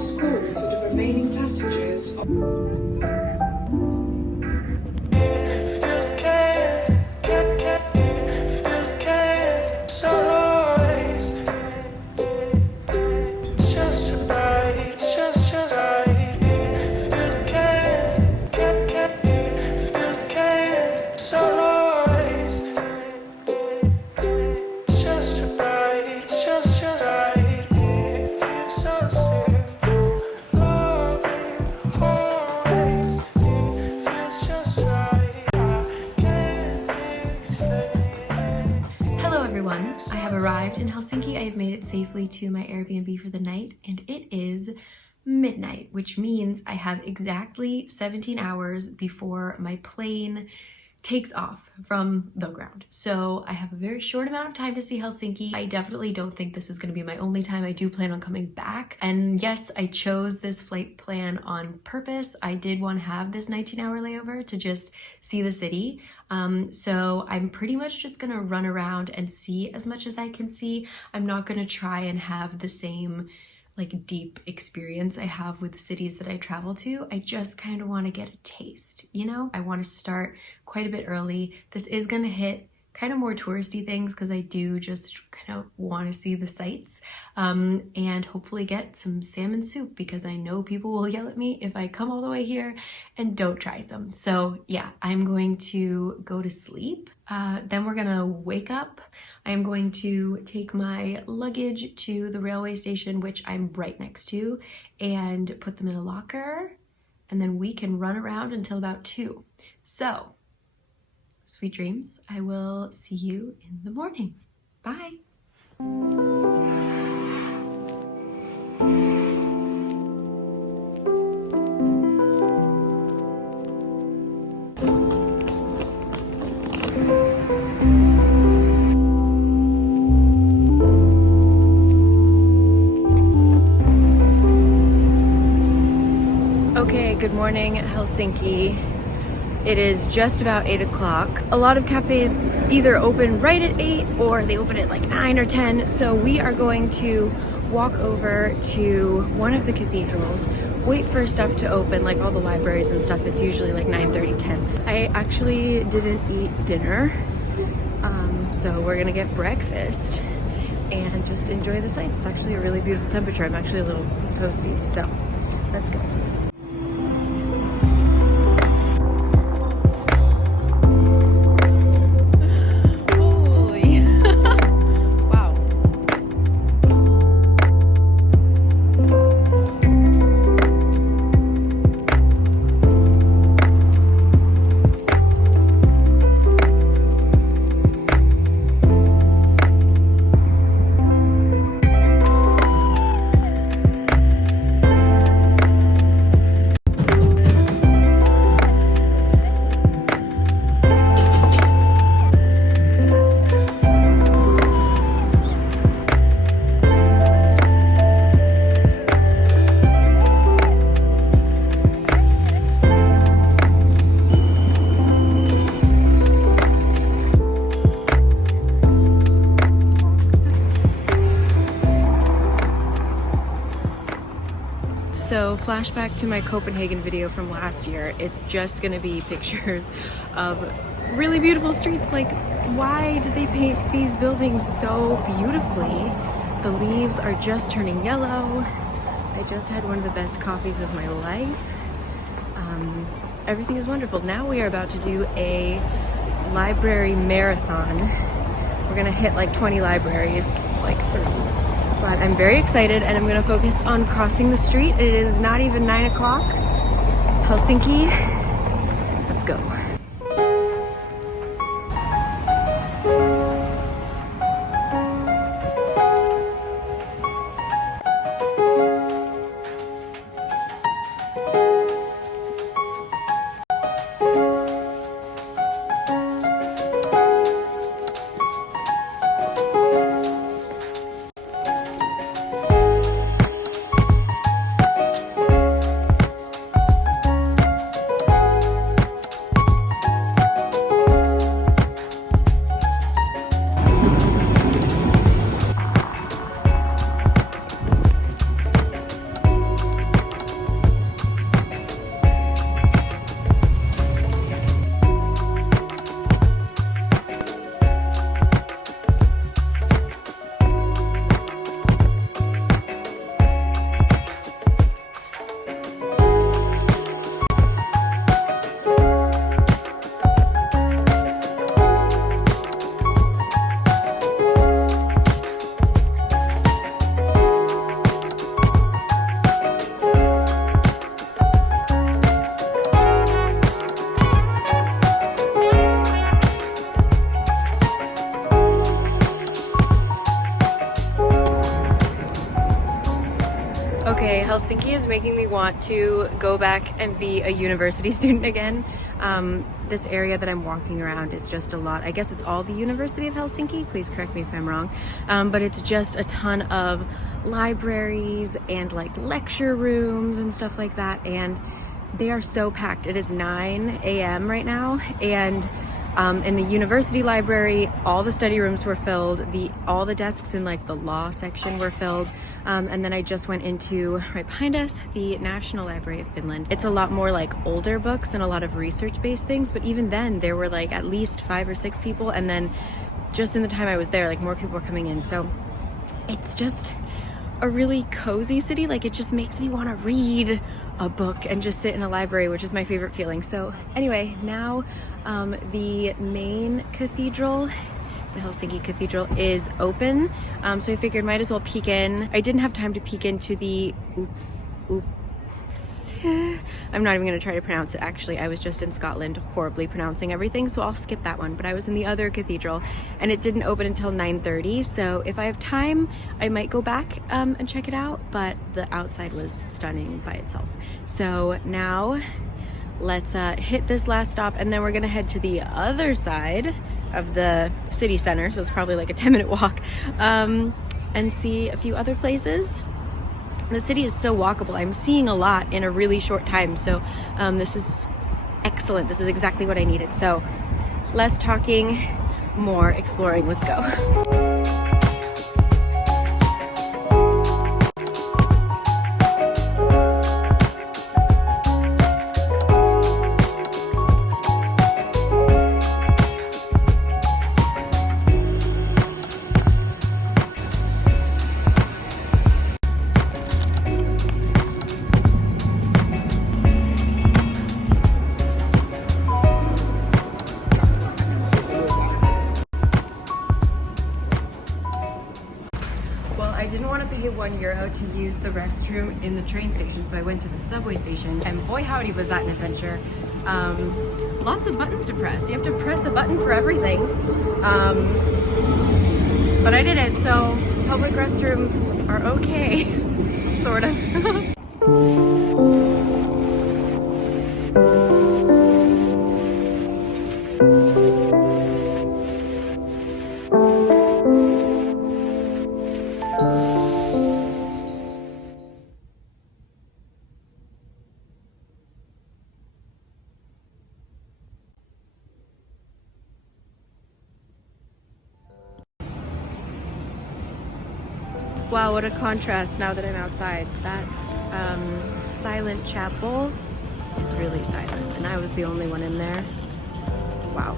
last call for the remaining passengers. I have arrived in Helsinki. I have made it safely to my Airbnb for the night, and it is midnight, which means I have exactly 17 hours before my plane takes off from the ground. So I have a very short amount of time to see Helsinki. I definitely don't think this is going to be my only time. I do plan on coming back. And yes, I chose this flight plan on purpose. I did want to have this 19-hour layover to just see the city. So I'm pretty much just going to run around and see as much as I can see. I'm not going to try and have the same like deep experience I have with the cities that I travel to. I just kind of want to get a taste, you know? I want to start quite a bit early. This is going to hit kind of more touristy things because I do just kind of want to see the sights, and hopefully get some salmon soup because I know people will yell at me if I come all the way here and don't try some. So yeah, I'm going to go to sleep. Then we're gonna wake up. I'm going to take my luggage to the railway station, which I'm right next to, and put them in a locker, and then we can run around until about 2. So sweet dreams. I will see you in the morning. Bye. Okay, good morning, Helsinki. It is just about 8 o'clock. A lot of cafes either open right at 8 or they open at like 9 or 10. So we are going to walk over to one of the cathedrals, wait for stuff to open, like all the libraries and stuff. It's usually like 9:30, 10. I actually didn't eat dinner. So we're gonna get breakfast and just enjoy the sights. It's actually a really beautiful temperature. I'm actually a little toasty, so let's go. So flashback to my Copenhagen video from last year. It's just gonna be pictures of really beautiful streets. Like, why did they paint these buildings so beautifully? The leaves are just turning yellow. I just had one of the best coffees of my life. Everything is wonderful. Now we are about to do a library marathon. We're gonna hit like 20 libraries, like 30. But I'm very excited and I'm gonna focus on crossing the street. It is not even 9 o'clock. Helsinki, let's go. Okay, Helsinki is making me want to go back and be a university student again. This area that I'm walking around is just a lot. I guess it's all the University of Helsinki. Please correct me if I'm wrong. But it's just a ton of libraries and like lecture rooms and stuff like that. And they are so packed. It is 9 a.m. right now. And in the university library, all the study rooms were filled. All the desks in like the law section were filled. And then I just went into, right behind us, the National Library of Finland. It's a lot more like older books and a lot of research-based things, but even then there were like at least 5 or 6 people, and then just in the time I was there, like more people were coming in. So it's just a really cozy city. Like it just makes me want to read a book and just sit in a library, which is my favorite feeling. So anyway, now the main cathedral, the Helsinki Cathedral, is open, so I figured might as well peek in. I didn't have time to peek into the I'm not even going to try to pronounce it. Actually, I was just in Scotland horribly pronouncing everything, so I'll skip that one. But I was in the other cathedral and it didn't open until 9:30, so if I have time I might go back and check it out, but the outside was stunning by itself. So now let's hit this last stop, and then we're gonna head to the other side of the city center, so it's probably like a 10-minute walk, and see a few other places. The city is so walkable. I'm seeing a lot in a really short time, so this is excellent. This is exactly what I needed. So less talking, more exploring. Let's go. I didn't want to pay €1 to use the restroom in the train station, so I went to the subway station, and boy howdy was that an adventure. Lots of buttons to press. You have to press a button for everything. But I did it, so public restrooms are okay, sort of. Wow, what a contrast now that I'm outside. That silent chapel is really silent, and I was the only one in there. Wow.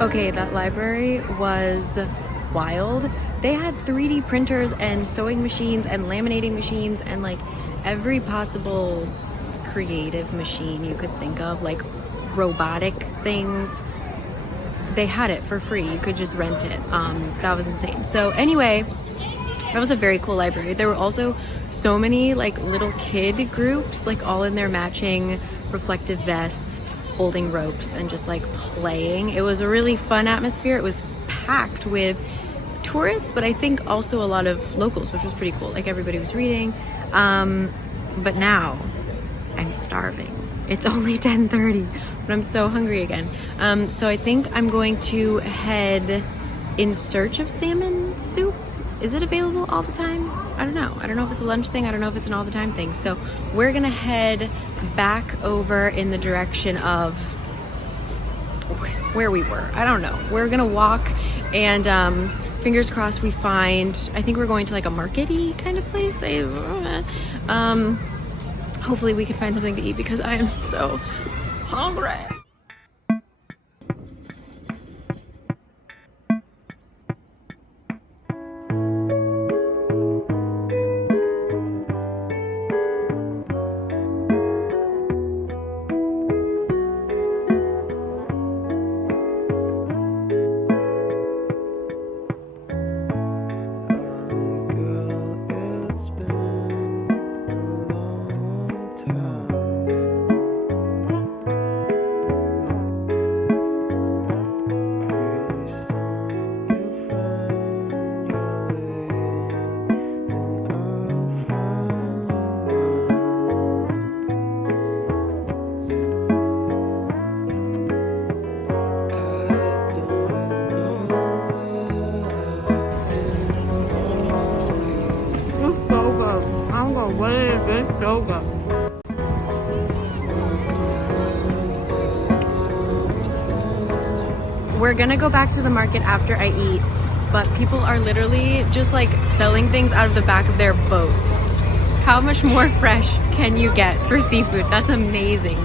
Okay, that library was wild. They had 3D printers and sewing machines and laminating machines and like every possible creative machine you could think of, like robotic things. They had it for free. You could just rent it. That was insane. So anyway, that was a very cool library. There were also so many like little kid groups, like all in their matching reflective vests, holding ropes and just like playing. It was a really fun atmosphere. It was packed with tourists, but I think also a lot of locals, which was pretty cool. Like everybody was reading. But now I'm starving. It's only 10:30, but I'm so hungry again. So I think I'm going to head in search of salmon soup. Is it available all the time? I don't know. I don't know if it's a lunch thing. I don't know if it's an all the time thing. So we're gonna head back over in the direction of where we were. I don't know. We're gonna walk and fingers crossed we find, I think we're going to like a market-y kind of place. Hopefully we can find something to eat because I am so hungry. We're gonna go back to the market after I eat, but people are literally just like selling things out of the back of their boats. How much more fresh can you get for seafood? That's amazing.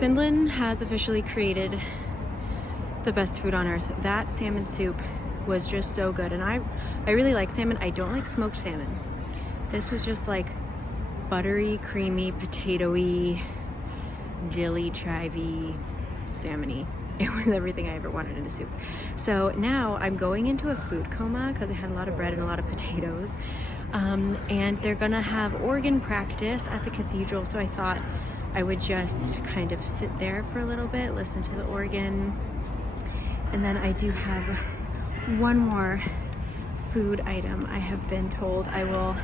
Finland has officially created the best food on earth. That salmon soup was just so good, and I really like salmon. I don't like smoked salmon. This was just like buttery, creamy, potatoey, dilly, chivy, salmon-y. It was everything I ever wanted in a soup. So now I'm going into a food coma because I had a lot of bread and a lot of potatoes. And they're gonna have organ practice at the cathedral, so I thought I would just kind of sit there for a little bit, listen to the organ. And then I do have one more food item. I have been told I will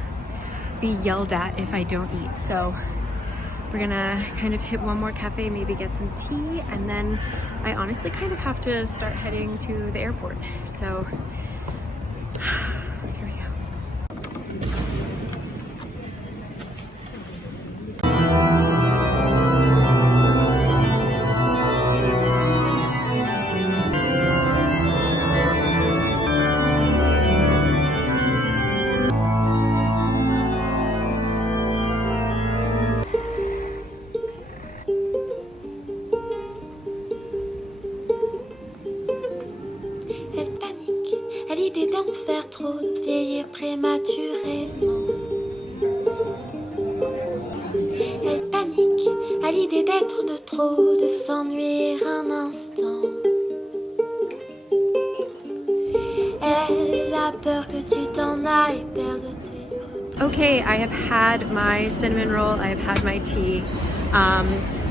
be yelled at if I don't eat. So we're gonna kind of hit one more cafe, maybe get some tea, and then I honestly kind of have to start heading to the airport. So here we go. Elle panique à l'idée d'en faire trop, de vieillir prématurément. Elle panique à l'idée d'être de trop, de s'ennuyer un instant. Elle a peur que tu t'en ailles, perdre tes repères. Okay, I have had my cinnamon roll, I have had my tea.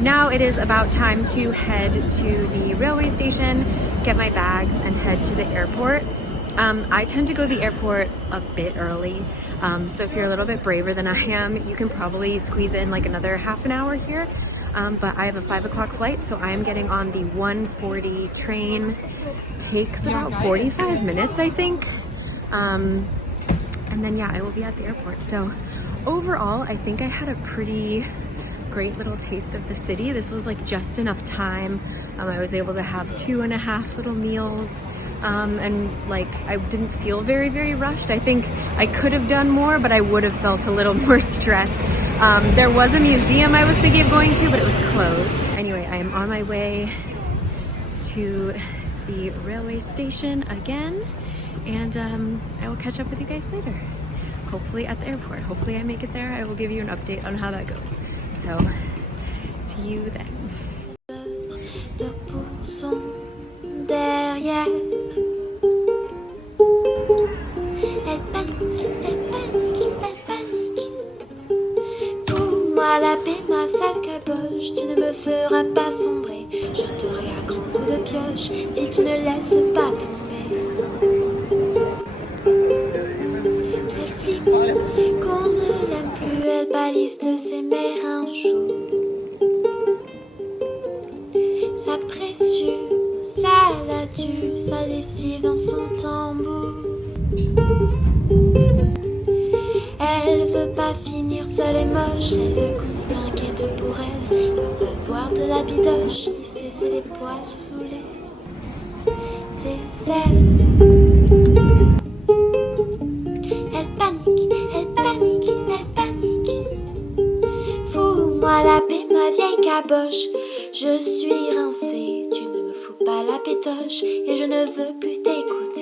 Now it is about time to head to the railway station, get my bags, and head to the airport. I tend to go to the airport a bit early, so if you're a little bit braver than I am, you can probably squeeze in like another half an hour here. But I have a 5 o'clock flight, so I am getting on the 1:40 train. Takes about 45 minutes, I think. and then yeah, I will be at the airport. So overall, I think I had a pretty great little taste of the city. This was like just enough time. I was able to have 2.5 little meals. And like I didn't feel very rushed. I think I could have done more, but I would have felt a little more stressed. There was a museum I was thinking of going to, but it was closed. Anyway, I am on my way to the railway station again, and I will catch up with you guys later. Hopefully at the airport. Hopefully I make it there. I will give you an update on how that goes. So, see you then. Derrière. Elle panique, elle panique, elle panique. Fous-moi la paix, ma sale caboche. Tu ne me feras pas sombrer. Je t'aurai un grand coup de pioche si tu ne laisses pas tomber. Elle flippe qu'on ne l'aime plus. Elle balise de ses mérins chauds. Sa précieuse. Ça la tue, sa lessive dans son tambour. Elle veut pas finir seule et moche. Elle veut qu'on s'inquiète pour elle. Elle veut pas voir de la bidoche, ni cesser les poils sous les aisselles. Elle panique, elle panique, elle panique. Fous-moi la paix, ma vieille caboche. Je suis rincée, tu ne me fous pas la pétoche et je ne veux plus t'écouter.